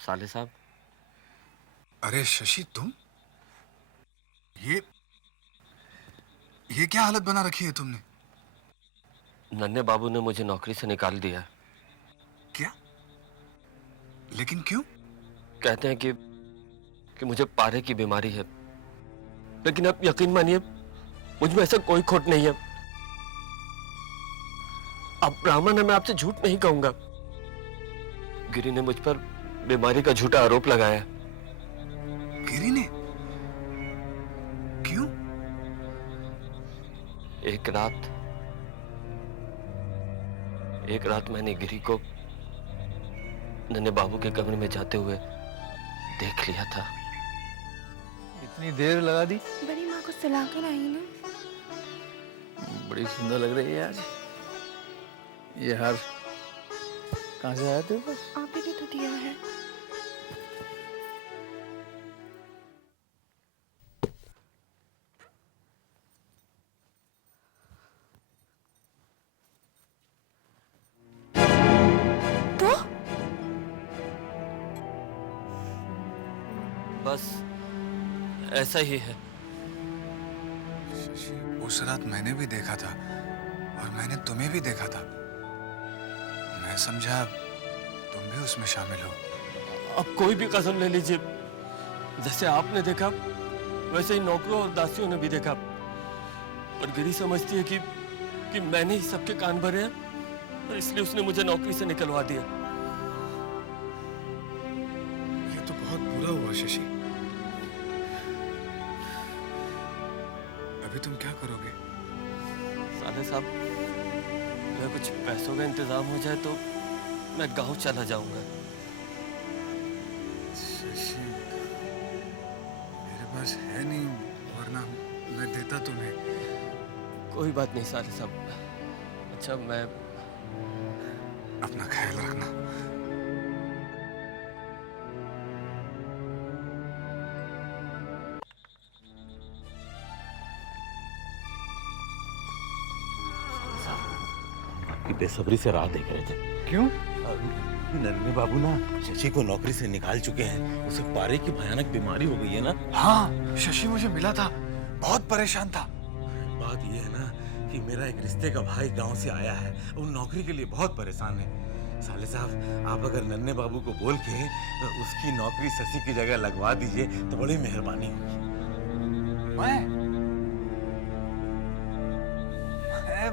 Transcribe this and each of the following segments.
साले साहब। अरे शशि, तुम ये ये क्या हालत बना रखी है तुमने? नन्हे बाबू ने मुझे नौकरी से निकाल दिया। क्या? लेकिन क्यों? कहते हैं कि मुझे पारे की बीमारी है। लेकिन अब यकीन मानिए, मुझ में ऐसा कोई खोट नहीं है। अब ब्राह्मण है, मैं आपसे झूठ नहीं कहूंगा। गिरी ने मुझ पर बीमारी का झूठा आरोप लगाया। गिरी ने? क्यों? एक रात मैंने गिरी को नन्हे बाबू के कमरे में जाते हुए देख लिया था। इतनी देर लगा दी? बड़ी माँ को सुला कर आई ना। बड़ी सुंदर लग रही है आज। ये हार कहाँ से आया तेरे पास? आप ही ने तो दिया है। तो बस ऐसा ही है। शशि, उस रात मैंने भी देखा था और मैंने तुम्हें भी देखा था। मैं समझा तुम भी उसमें शामिल हो। अब कोई भी कसम ले लीजिए, जैसे आपने देखा वैसे ही नौकरों और दासियों ने भी देखा। और गिरी समझती है कि मैंने ही सबके कान भरे हैं और इसलिए उसने मुझे नौकरी से निकलवा दिया। ये तो बहुत बुरा हुआ शशि। अभी तुम क्या करोगे? साले साहब, अगर कुछ पैसों का इंतजाम हो जाए तो मैं गांव चला जाऊंगा। शशि, मेरे पास है नहीं, वरना मैं देता तुम्हें। कोई बात नहीं साले साहब। अच्छा, मैं अपना ख्याल रखना। आपकी बेसब्री से राह देख रहे थे। क्यों? नन्हे बाबू ना शशि को नौकरी से निकाल चुके हैं। उसे पारे की भयानक बीमारी हो गई है ना। हाँ, शशि मुझे मिला था, बहुत परेशान था। बात यह है ना कि मेरा एक रिश्ते का भाई गांव से आया है। वो नौकरी के लिए बहुत परेशान है। साले साहब, आप अगर नन्हे बाबू को बोल के उसकी नौकरी शशि की जगह लगवा दीजिए तो बड़ी मेहरबानी होगी। मैं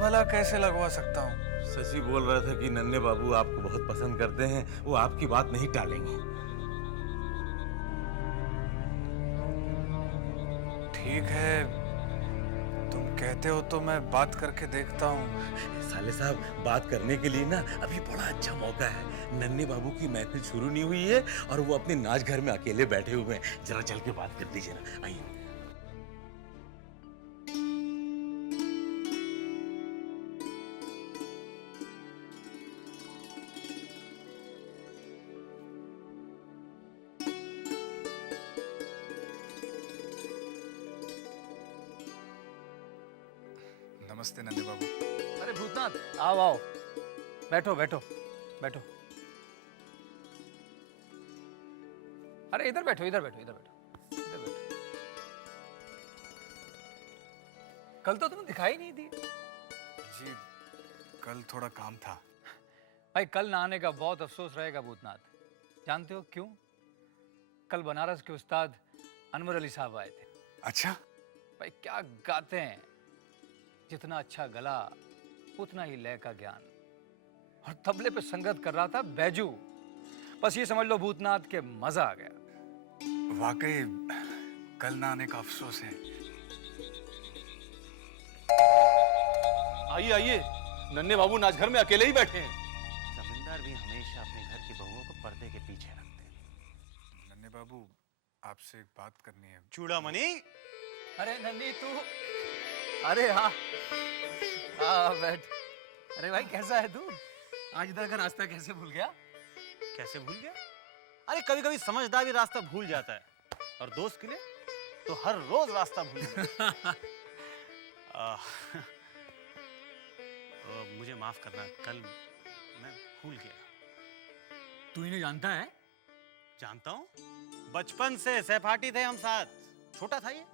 भला कैसे लगवा सकता हूँ? शशि बोल रहा था कि नन्हे बाबू आपको बहुत पसंद करते हैं, वो आपकी बात नहीं टालेंगे। ठीक है, तुम कहते हो तो मैं बात करके देखता हूँ। साले साहब, बात करने के लिए ना अभी बड़ा अच्छा मौका है। नन्हे बाबू की महफिल शुरू नहीं हुई है और वो अपने नाच घर में अकेले बैठे हुए हैं। जरा चल के बात कर दीजिए ना, आइए। नमस्ते नंदे बाबू। अरे भूतनाथ, आओ आओ, बैठो बैठो बैठो। अरे इधर बैठो, इधर बैठो, इधर बैठो, इधर बैठो। कल तो तुम दिखाई नहीं दी। जी, कल थोड़ा काम था। भाई, कल ना आने का बहुत अफसोस रहेगा भूतनाथ। जानते हो क्यों? कल बनारस के उस्ताद अनवर अली साहब आए थे। अच्छा? भाई क्या गाते हैं! जितना अच्छा गला उतना ही लय का ज्ञान। और तबले पे संगत कर रहा था बैजू। बस ये समझ लो भूतनाथ के मजा आ गया। वाकई कल ना आने का अफसोस है। आइए आइए, नन्हे बाबू नाचघर में अकेले ही बैठे हैं। जमींदार भी हमेशा अपने घर की बहुओं को पर्दे के पीछे रखते हैं। नन्हे बाबू, आपसे एक बात करनी है। चूड़ामणि, अरे नन्ही तू, अरे हाँ हाँ बैठ। अरे भाई कैसा है तू? आज इधर का रास्ता कैसे भूल गया? कैसे भूल गया? अरे कभी कभी समझदार भी रास्ता भूल जाता है, और दोस्त के लिए तो हर रोज रास्ता भूल मुझे माफ करना, कल मैं भूल गया। तू इन्हें जानता है? जानता हूँ, बचपन से सहपाठी थे हम साथ। छोटा था ये,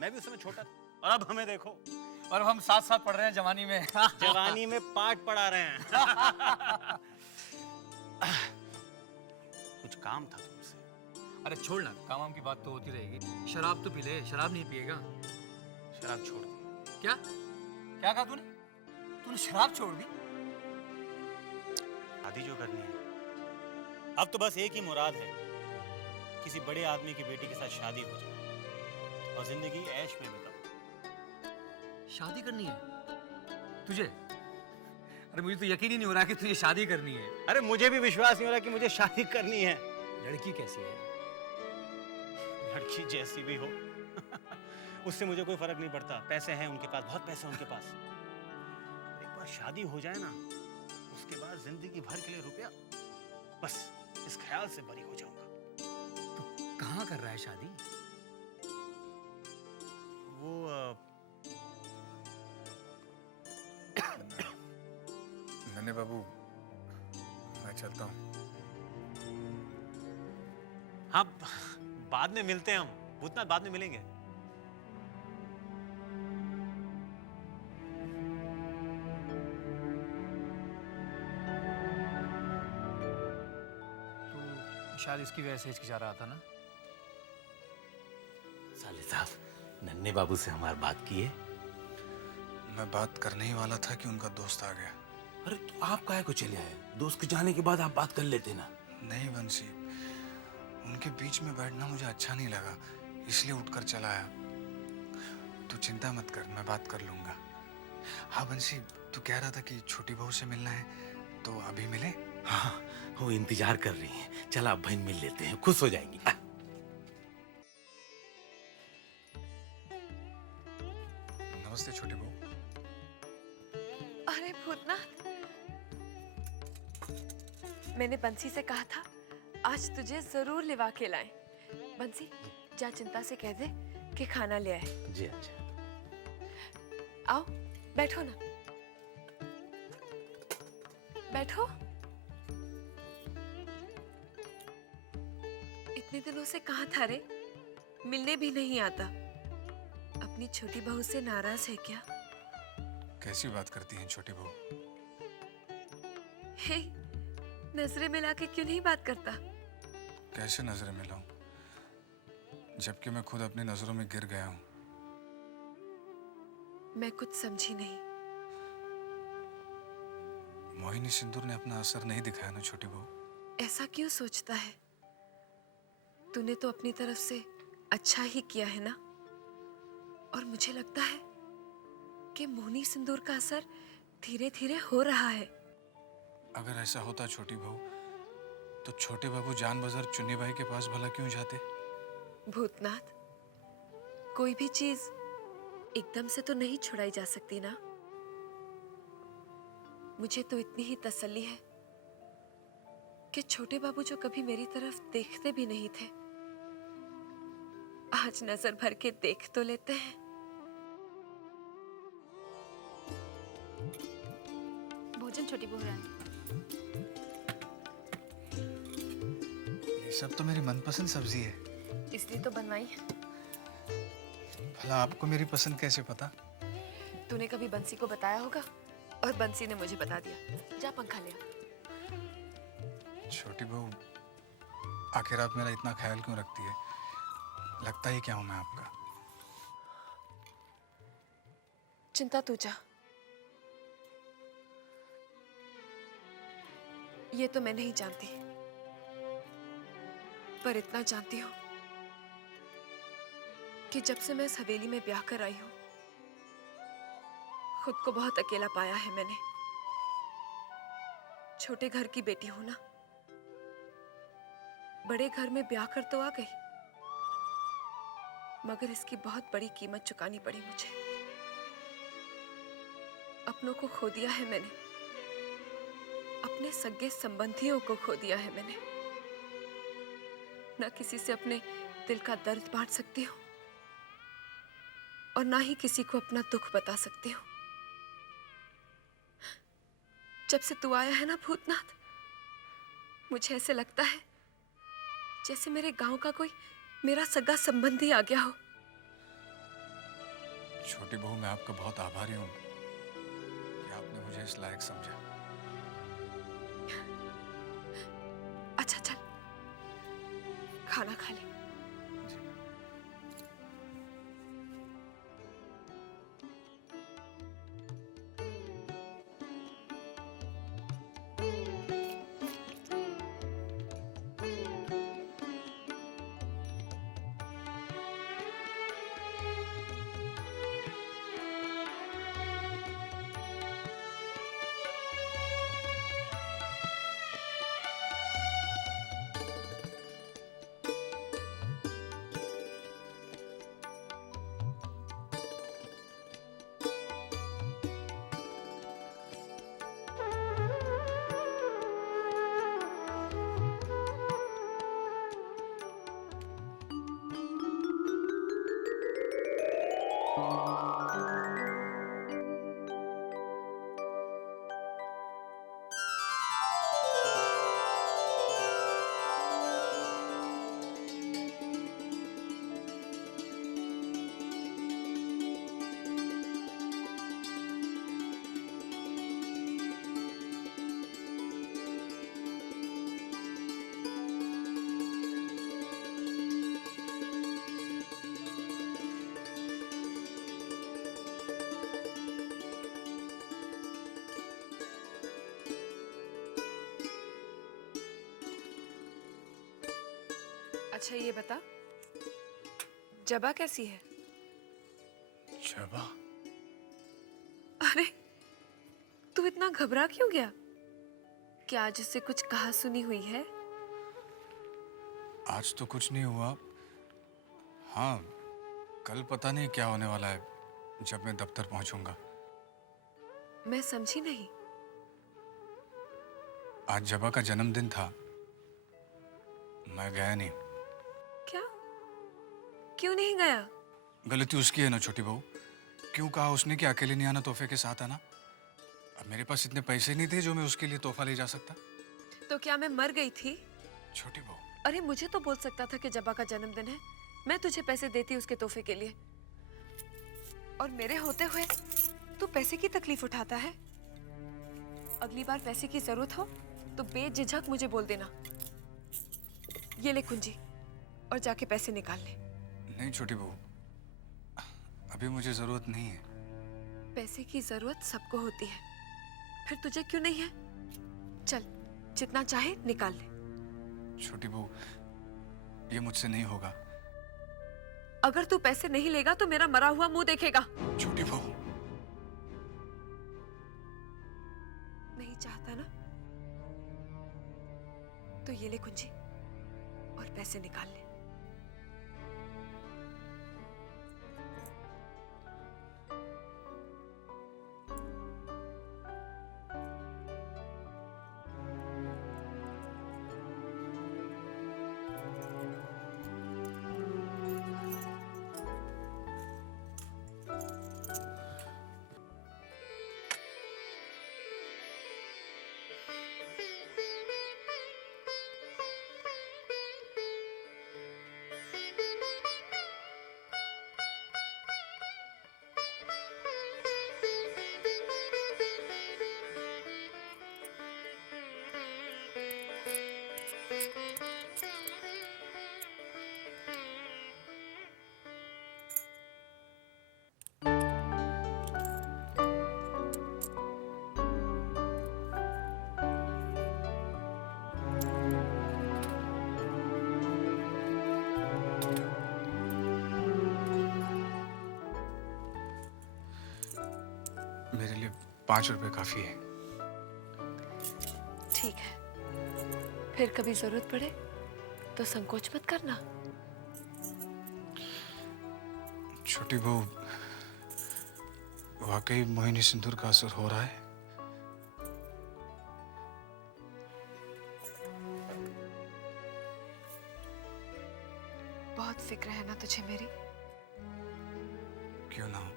मैं भी उस समय छोटा था, और अब हमें देखो, और हम साथ साथ पढ़ रहे हैं जवानी में। जवानी में पाठ पढ़ा रहे हैं। कुछ काम था तुमसे। अरे छोड़ ना, काम की बात तो होती रहेगी। शराब तो पी ले, शराब नहीं पिएगा? शराब छोड़ दी। क्या क्या कहा तूने? तूने शराब छोड़ दी? शादी जो करनी है, अब तो बस एक ही मुराद है, किसी बड़े आदमी की बेटी के साथ शादी हो जाए और जिंदगी ऐश में बिताओ। शादी करनी है तुझे? अरे मुझे तो यकीन ही नहीं हो रहा कि तुझे शादी करनी है। अरे मुझे भी विश्वास नहीं हो रहा कि मुझे शादी करनी है। लड़की कैसी है? लड़की जैसी भी हो, उससे मुझे कोई फर्क नहीं पड़ता। पैसे हैं उनके पास, बहुत पैसे हैं उनके पास। एक बार शादी हो जाए ना, उसके बाद जिंदगी भर के लिए रुपया, बस इस ख्याल से बरी हो जाऊंगा। तो कहाँ कर रहा है शादी? वो नन्हे बाबू, मैं चलता हूँ। हाँ, बाद में मिलते हैं हम, भूतनाथ, बाद में मिलेंगे। तो शायद इसकी वजह से हिचकिचा रहा था ना? साले साहब, नन्हे बाबू से हमारी बात की है? मैं बात करने ही वाला था कि उनका दोस्त आ गया। अरे तो आप काहे को चले आए? दोस्त के जाने के बाद आप बात कर लेते ना। नहीं बंसी, उनके बीच में बैठना मुझे अच्छा नहीं लगा, इसलिए उठकर चला आया। तू चिंता मत कर, मैं बात कर लूंगा। हाँ बंसी, तू कह रहा था कि छोटी बहू से मिलना है, तो अभी मिले? हाँ, वो इंतजार कर रही है। चला अब बहन मिल लेते हैं, खुश हो जाएंगी। नमस्ते छोटी बहू। अरे भूतनाथ, मैंने बंसी से कहा था आज तुझे जरूर लिवा के लाएं। बंसी, जा चिंता से कह दे कि खाना ले आए। जी अच्छा। आओ बैठो ना, बैठो। इतने दिनों से कहाँ था रे? मिलने भी नहीं आता। अपनी छोटी बहू से नाराज है क्या? कैसी बात करती हैं छोटी बहू? हे, नजरें मिला के क्यों नहीं बात करता? कैसे नजरें मिलाऊं, जबकि मैं खुद अपनी नजरों में गिर गया हूं। मैं कुछ समझी नहीं। मोहिनी सिंदूर ने अपना असर नहीं दिखाया ना छोटी बहू? ऐसा क्यों सोचता है? तूने तो अपनी तरफ से अच्छा ही किया है ना? और मुझे लगता है कि मोहिनी सिंदूर का असर धीरे धीरे हो रहा है। अगर ऐसा होता छोटी बहू, तो छोटे बाबू जान बजर चुन्नी बाई के पास भला क्यों जाते? भूतनाथ, कोई भी चीज एकदम से तो नहीं छुड़ाई जा सकती ना। मुझे तो इतनी ही तसल्ली है कि छोटे बाबू जो कभी मेरी तरफ देखते भी नहीं थे, आज नजर भर के देख तो लेते हैं। भोजन छोटी बहू रानी। ये सब तो मेरी मनपसंद सब्जी है। इसलिए तो बनवाई है। भला आपको मेरी पसंद कैसे पता? तूने कभी बंसी को बताया होगा और बंसी ने मुझे बता दिया। जा पंखा ले आ। छोटी बहू, आखिर आप मेरा इतना ख्याल क्यों रखती है? लगता ही क्या हूं मैं आपका? चिंता तू जा। ये तो मैं नहीं जानती, पर इतना जानती हूँ कि जब से मैं इस हवेली में ब्याह कर आई हूं, खुद को बहुत अकेला पाया है मैंने। छोटे घर की बेटी हूं ना, बड़े घर में ब्याह कर तो आ गई, मगर इसकी बहुत बड़ी कीमत चुकानी पड़ी मुझे। अपनों को खो दिया है मैंने, अपने सगे संबंधियों को खो दिया है मैंने। ना किसी से अपने दिल का दर्द बांट सकती हूँ और ना ही किसी को अपना दुख बता सकती हूँ। जब से तू आया है ना भूतनाथ, मुझे ऐसे लगता है जैसे मेरे गांव का कोई मेरा सगा संबंधी आ गया हो। छोटी बहू, मैं आपका बहुत आभारी हूँ कि आपने मुझे इस लायक समझा। अच्छा चल, खाना खा ले। अच्छा ये बता, जबा कैसी है? जबा? अरे तू इतना घबरा क्यों गया? क्या आज उससे कुछ कहा सुनी हुई है? आज तो कुछ नहीं हुआ। हाँ, कल पता नहीं क्या होने वाला है जब मैं दफ्तर पहुंचूंगा। मैं समझी नहीं। आज जबा का जन्मदिन था, मैं गया नहीं। क्या? क्यों नहीं गया? गलती उसकी है ना छोटी बहू। क्यों कहा उसने कि अकेले नहीं आना, तोहफे के साथ आना? अब मेरे पास इतने पैसे नहीं थे जो मैं उसके लिए तोहफा ले जा सकता। तो क्या मैं मर गई थी? छोटी बहू, अरे मुझे तो बोल सकता था कि जबा का जन्मदिन है, मैं तुझे पैसे देती उसके तोहफे के लिए। और मेरे होते हुए तू पैसे की तकलीफ उठाता है। अगली बार पैसे की जरूरत हो तो बेझिझक मुझे बोल देना। ये ले कुंजी और जाके पैसे निकाल ले। नहीं छोटी बहू, अभी मुझे जरूरत नहीं है। पैसे की जरूरत सबको होती है, फिर तुझे क्यों नहीं है? चल, जितना चाहे निकाल ले। छोटी बहू, ये मुझसे नहीं होगा। अगर तू पैसे नहीं लेगा तो मेरा मरा हुआ मुंह देखेगा। छोटी बहू, नहीं चाहता ना? तो ये ले कुंजी और पैसे निकाल ले। मेरे लिए 5 रुपए काफी है। ठीक है, फिर कभी जरूरत पड़े तो संकोच मत करना। छोटी बहू, वाकई मोहिनी सिंदूर का असर हो रहा है? बहुत फिक्र है ना तुझे मेरी? क्यों ना हो।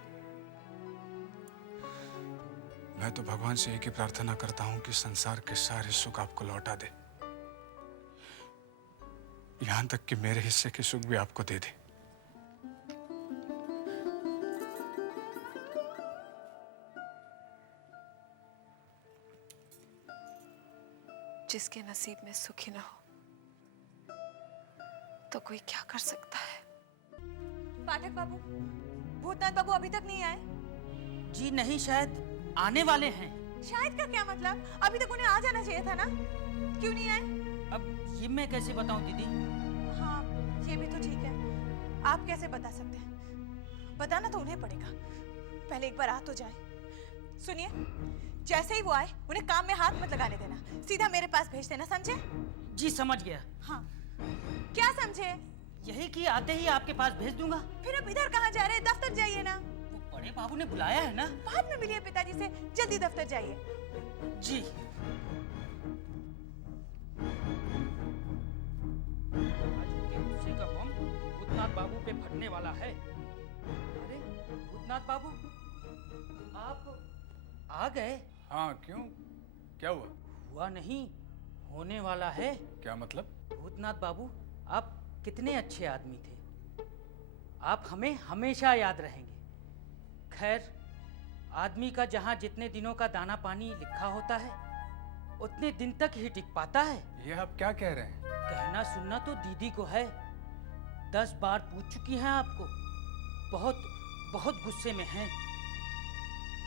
मैं तो भगवान से एक ही प्रार्थना करता हूं कि संसार के सारे सुख आपको लौटा दे। यहां तक कि मेरे हिस्से के सुख भी आपको दे दे। जिसके नसीब में सुख ही ना हो तो कोई क्या कर सकता है। पाठक बाबू, भूतनाथ बाबू अभी तक नहीं आए। जी नहीं, शायद आने वाले हैं। शायद का क्या मतलब? अभी तक उन्हें आ जाना चाहिए था ना। क्यों नहीं आए? अब ये मैं कैसे बताऊं दीदी? हाँ, ये भी तो ठीक है। आप कैसे बता सकते हैं? बताना तो उन्हें पड़ेगा। पहले एक बार आ तो जाए। सुनिए, जैसे ही वो आए उन्हें काम में हाथ मत लगाने देना, सीधा मेरे पास भेज देना, समझे? जी समझ गया। हाँ, क्या समझे? यही कि आते ही आपके पास भेज दूंगा। फिर अब इधर कहाँ जा रहे हैं? दफ्तर जाइए ना। वो बड़े बाबू ने बुलाया है ना। बाद में मिलिए पिताजी से, जल्दी दफ्तर जाइए। जी। आज उनके गुस्से का बम भूतनाथ बाबू पे फटने वाला है। अरे भूतनाथ बाबू, आप आ गए? हाँ, क्यों? क्या हुआ? हुआ नहीं, होने वाला है। क्या मतलब? भूतनाथ बाबू, आप कितने अच्छे आदमी थे। आप हमें हमेशा याद रहेंगे। खैर, आदमी का जहाँ जितने दिनों का दाना पानी लिखा होता है उतने दिन तक ही टिक पाता है। ये आप क्या कह रहे हैं? कहना सुनना तो दीदी को है। 10 बार पूछ चुकी हैं आपको। बहुत बहुत गुस्से में हैं।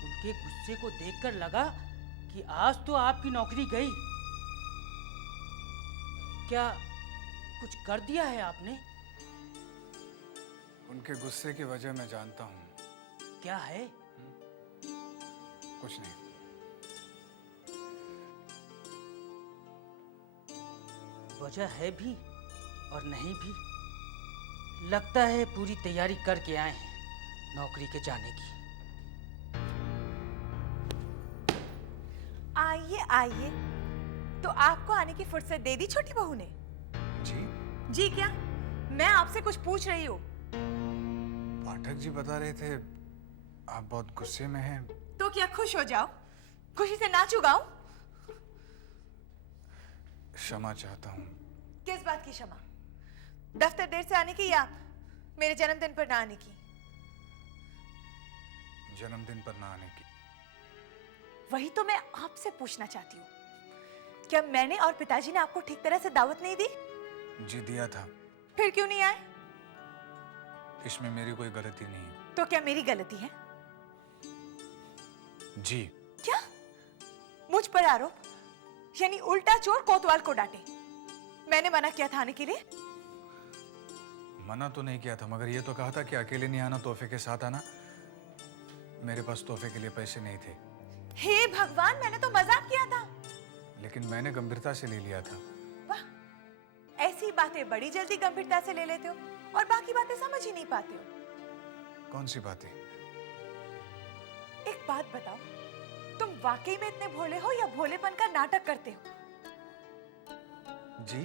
उनके गुस्से को देखकर लगा कि आज तो आपकी नौकरी गई। क्या कुछ कर दिया है आपने? उनके गुस्से की वजह मैं जानता हूँ। क्या है? कुछ नहीं। वजह है भी और नहीं भी। लगता है पूरी तैयारी करके आए हैं नौकरी के जाने की। आइए आइए। तो आपको आने की फुर्सत दे दी छोटी बहू ने? जी? जी क्या? मैं आपसे कुछ पूछ रही हूँ। पाठक जी बता रहे थे आप बहुत गुस्से में हैं। तो क्या खुश हो जाओ? खुशी से नाच उगाओ? क्षमा चाहता हूँ। किस बात की क्षमा? दफ्तर देर से आने की या मेरे जन्मदिन पर ना आने की? जन्मदिन पर ना आने की। वही तो मैं आपसे पूछना चाहती हूँ। क्या मैंने और पिताजी ने आपको ठीक तरह से दावत नहीं दी? जी दिया था। फिर क्यों नहीं आए? इसमें मेरी कोई गलती नहीं है। तो क्या मेरी गलती है? जी। क्या? मुझ पर आरोप? यानी उल्टा चोर कोतवाल को डांटे। मैंने मना किया था आने के लिए? मना तो नहीं किया था, मगर ये तो कहा था कि अकेले नहीं आना, तोहफे के साथ आना। मेरे पास तोहफे के लिए पैसे नहीं थे। हे भगवान, मैंने तो मजाक किया था। लेकिन मैंने गंभीरता से ले लिया था। वाह, ऐसी बातें बड़ी जल्दी गंभीरता से ले लेते हो और बाकी बातें समझ ही नहीं पाते हो। कौन सी बातें? एक बात बताओ, तुम वाकई में इतने भोले हो या भोलेपन का नाटक करते हो? जी?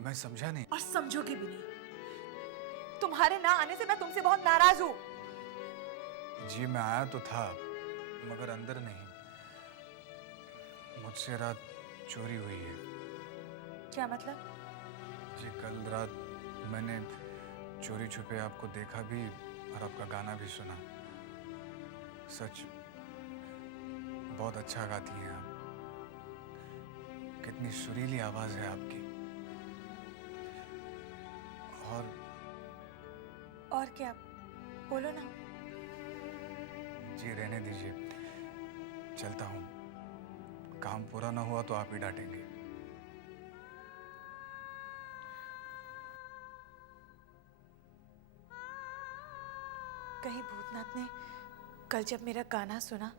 मैं समझा नहीं। और समझोगे भी नहीं। तुम्हारे ना आने से मैं तुमसे बहुत नाराज हूँ। जी मैं आया तो था, मगर अंदर नहीं। मुझसे रात चोरी हुई है। क्या मतलब? जी कल रात मैंने चोरी छुपे आपको देखा भी और आपका गाना भी सुना। सच बहुत अच्छा गाती हैं आप। कितनी सुरीली आवाज है आपकी। और क्या? बोलो ना। जी रहने दीजिए, चलता हूँ। काम पूरा ना हुआ तो आप ही डांटेंगे। कहीं भूतनाथ ने कल जब मेरा गाना सुना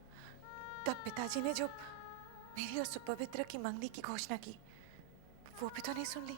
तब पिताजी ने जो मेरी और सुपवित्र की मंगनी की घोषणा की वो भी तो नहीं सुन ली?